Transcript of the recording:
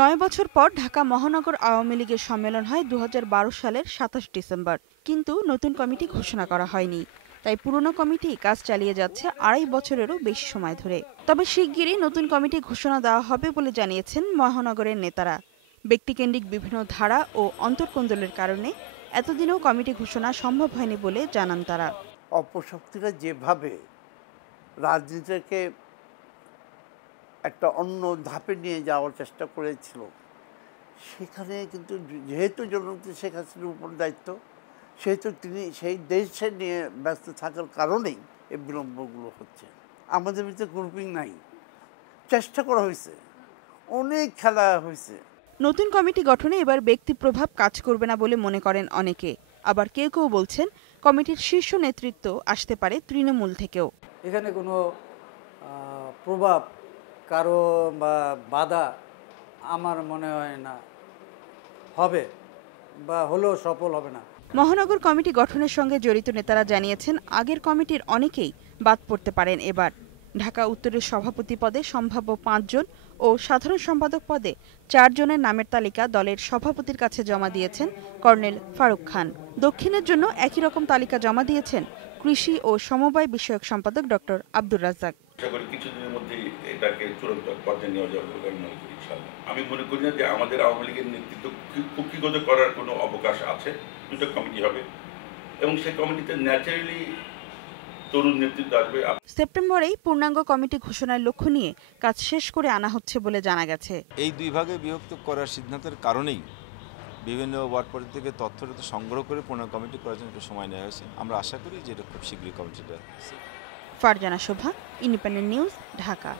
৯ বছর পর ঢাকা মহানগর আওয়ামী লীগের সম্মেলন হয় ২০১২ সালের ২৭ ডিসেম্বর। কিন্তু নতুন কমিটি ঘোষণা করা হয়নি। তাই পুরনো কমিটি কাজ চালিয়ে যাচ্ছে ২.৫ বছরেরও বেশি সময় ধরে। তবে শিগগিরই নতুন কমিটি ঘোষণা দেওয়া হবে বলে জানিয়েছেন মহানগরের নেতারা। ব্যক্তিকেন্দ্রিক বিভিন্ন ধারা ও অন্তর্কোন্দলের কারণে এতদিনেও কমিটি ঘোষণা সম্ভব হয়নি বলে জানান তারা। অপশক্তিরা যেভাবে রাজনীতিকে একটা অন্য ধাপে নিয়ে যাওয়ার চেষ্টা করেছিল, সেখানে কিন্তু যেহেতু জননেত্রী শেখ হাসিনার উপর দায়িত্ব, সেহেতু তিনি সেই দেশে নিয়ে ব্যস্ত থাকার কারণেই এই বিলম্বগুলো হচ্ছে। আমাদের ভিতরে গ্রুপিং নাই, চেষ্টা করা হয়েছে, অনেক খেলা হয়েছে। নতুন কমিটি গঠনে এবার ব্যক্তি প্রভাব কাজ করবে না বলে মনে করেন অনেকে। আবার কেউ কেউ বলছেন কমিটির শীর্ষ নেতৃত্ব আসতে পারে তৃণমূল থেকেও। এখানে কোনো প্রভাব কারো বা বাধা আমার মনে হয় না হবে, বা হলেও সফল হবে না। মহানগর কমিটি গঠনের সঙ্গে জড়িত নেতারা জানিয়েছেন আগের কমিটির অনেকেই বাদ পড়তে পারেন এবার। ঢাকা উত্তরের সভাপতি পদে সম্ভাব্য ৫ জন ও সাধারণ সম্পাদক পদে ৪ জনের নামের তালিকা দলের সভাপতির কাছে জমা দিয়েছেন কর্নেল ফারুক খান। দক্ষিণের জন্য একই রকম তালিকা জমা দিয়েছেন কৃষি ও সমবায় বিষয়ক সম্পাদক ডক্টর আব্দুর রাজ্জাক। কিছুদিনের মধ্যেই এটাকে চূড়ান্ত পর্যায়ে নেওয়া যাবে বলে আমি মনে করি। আমি মনে করি না যে আমাদের আওয়ামী লীগের নেতৃত্ব কুক্ষিগত করার কোনো অবকাশ আছে। দুটো কমিটি হবে এবং সেই কমিটিতে ন্যাচারালি তরুণ নেতৃত্ব আসবে। সেপ্টেম্বরেই পূর্ণাঙ্গ কমিটি ঘোষণার লক্ষ্য নিয়ে কাজ শেষ করে আনা হচ্ছে বলে জানা গেছে। এই দুই ভাগে বিভক্ত করার সিদ্ধান্তের কারণেই বিভিন্ন ওয়ার্ড পর্যায় থেকে তথ্য সংগ্রহ করে পূর্ণাঙ্গ কমিটি করার জন্য একটু সময় নেওয়া হয়েছে। আমরা আশা করি যে এটা খুব শীঘ্রই কমিটিটা। ফারজানা শোভা, ইন্ডিপেন্ডেন্ট নিউজ, ঢাকা।